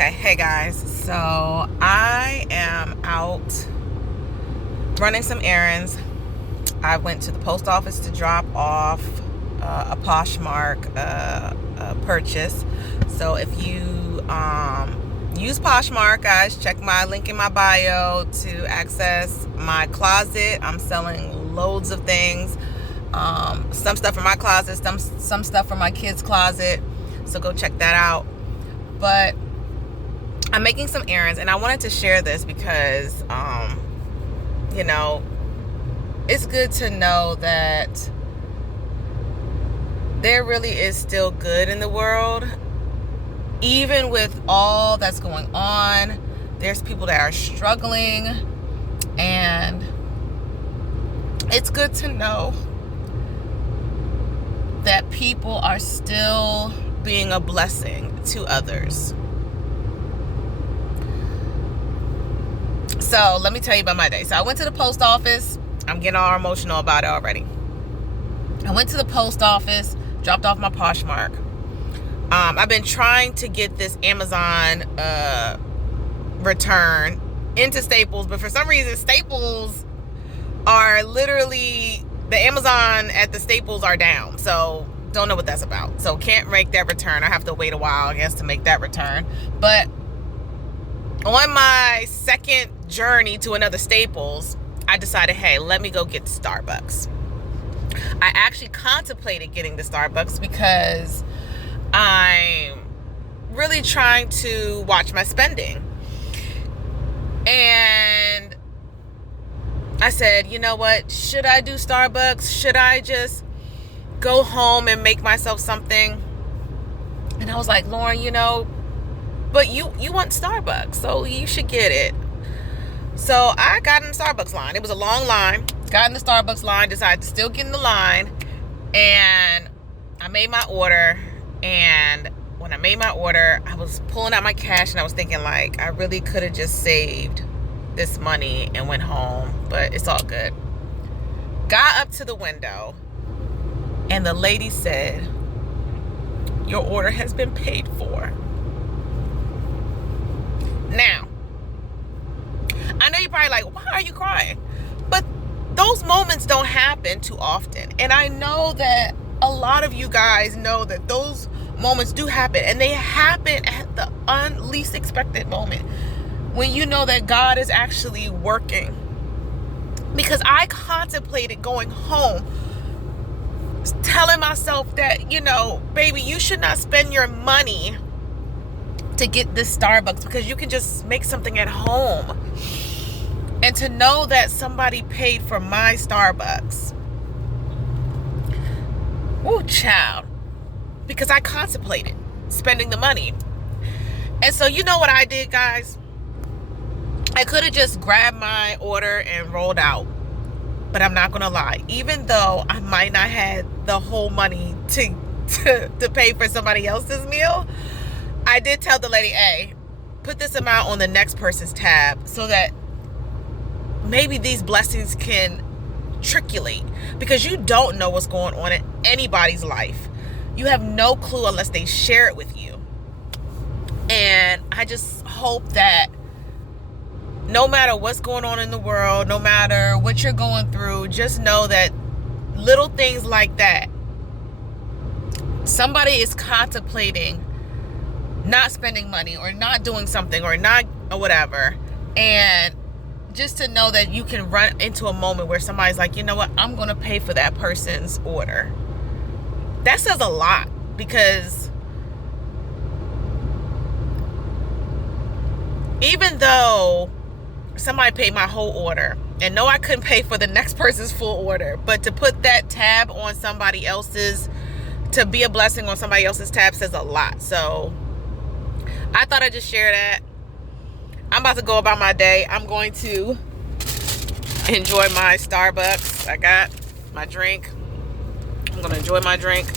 Okay, hey guys. So I am out running some errands. I went to the post office to drop off a Poshmark purchase. So if you use Poshmark, guys, check my link in my bio to access my closet. I'm selling loads of things. Some stuff from my closet, some stuff from my kids' closet. So go check that out. But I'm making some errands, and I wanted to share this because, it's good to know that there really is still good in the world. Even with all that's going on, there's people that are struggling, and it's good to know that people are still being a blessing to others. So let me tell you about my day. So I went to the post office. I'm getting all emotional about it already. I went to the post office, dropped off my Poshmark. I've been trying to get this Amazon return into Staples, but for some reason Staples are literally, the Amazon at the Staples are down. So don't know what that's about. So can't make that return. I have to wait a while, I guess, to make that return. But on my second journey to another Staples, I decided, hey, let me go get the Starbucks. I actually contemplated getting the Starbucks because I'm really trying to watch my spending. And I said, you know what? Should I do Starbucks? Should I just go home and make myself something? And I was like, Lauren, but you want Starbucks, so you should get it. So I got in the Starbucks line. It was a long line. Got in the Starbucks line, decided to still get in the line, and I made my order. And when I made my order, I was pulling out my cash, and I was thinking, like, I really could have just saved this money and went home, but it's all good. Got up to the window, and the lady said, your order has been paid for. Now, I know you're probably like, why are you crying? But those moments don't happen too often. And I know that a lot of you guys know that those moments do happen. And they happen at the least expected moment, when you know that God is actually working. Because I contemplated going home, telling myself that, baby, you should not spend your money to get this Starbucks, because you can just make something at home. And to know that somebody paid for my Starbucks, woo, child, because I contemplated spending the money. And so you know what I did, guys? I could have just grabbed my order and rolled out. But I'm not gonna lie, even though I might not have the whole money to pay for somebody else's meal, I did tell the lady, hey, put this amount on the next person's tab so that maybe these blessings can triculate, because you don't know what's going on in anybody's life. You have no clue unless they share it with you. And I just hope that no matter what's going on in the world, no matter what you're going through, just know that little things like that, somebody is contemplating not spending money or not doing something or whatever. And just to know that you can run into a moment where somebody's like, you know what, I'm going to pay for that person's order. That says a lot, because even though somebody paid my whole order, and no, I couldn't pay for the next person's full order, but to put that tab on somebody else's, to be a blessing on somebody else's tab, says a lot. So I thought I'd just share that. I'm about to go about my day. I'm going to enjoy my Starbucks. I got my drink. I'm going to enjoy my drink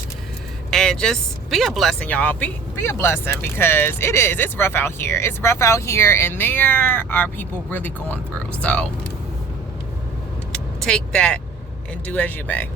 and just be a blessing, y'all. Be a blessing, because it's rough out here. It's rough out here, and there are people really going through. So take that and do as you may.